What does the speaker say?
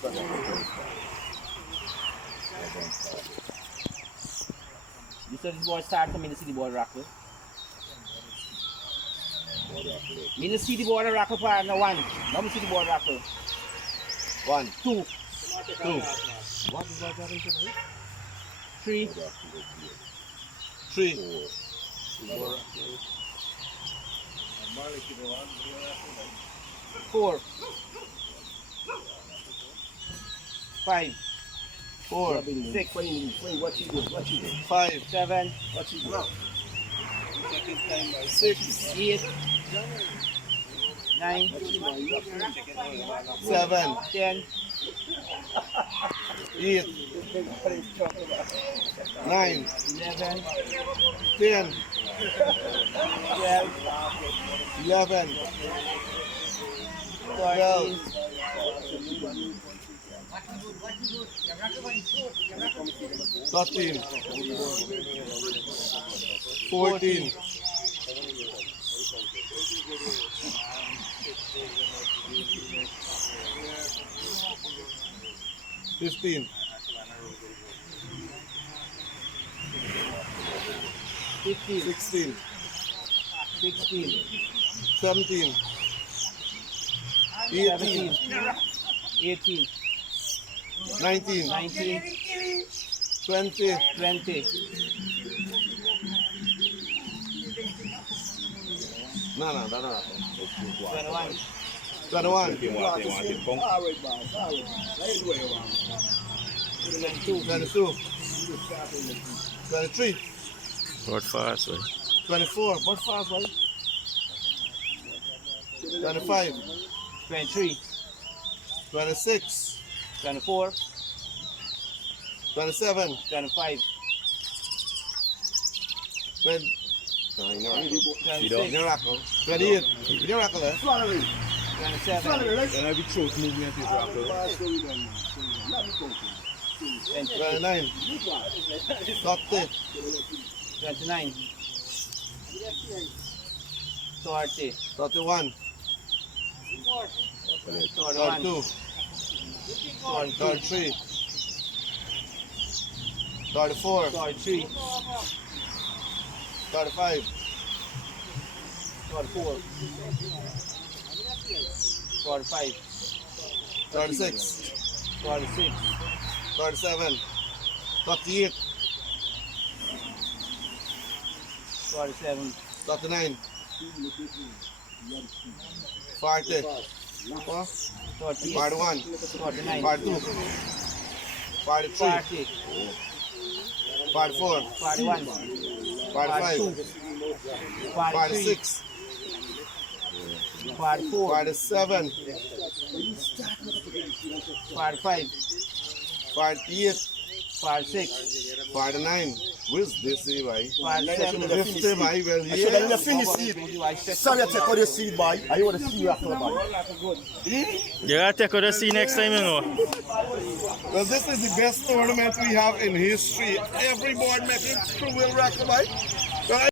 This is the boy start coming to see the boy rocker. Me to see the boy rocker partner one. Let me see the boy rocker. 1, 2, 2. What is that? 3, 3. 4, 5, 4, 6, what you do? 5, 7, what you do? 6, 8, 9, 7, 10, 8, 9, 11, 10, 12, 11, 12, 13, 14, 15, 16, 17, 18, 19, 20, 21, 22, 23, What fast, boy? 24, what fast, boy? 25, 23, 26, 24, 27, 25, 20, Miracle, 28, Miracle, 27, And every throat movement is rapid. 29, 30, 29, 30, 31, 32, 33, 34, 35, 34, 45, 36, 37, 38, 47, 39, 40, 41, 49, 42, 43, 44, 41, 45, 46, 44, 47, 45, 48, 46, 49. Where's this, boy? 47, 50, boy. Well, I should have finished it. Sorry, I take out the seed, boy. I want to see you after, boy. You gotta take out the sea next time, you know. Well, this is the best tournament we have in history. Every board making true will record, boy. Well,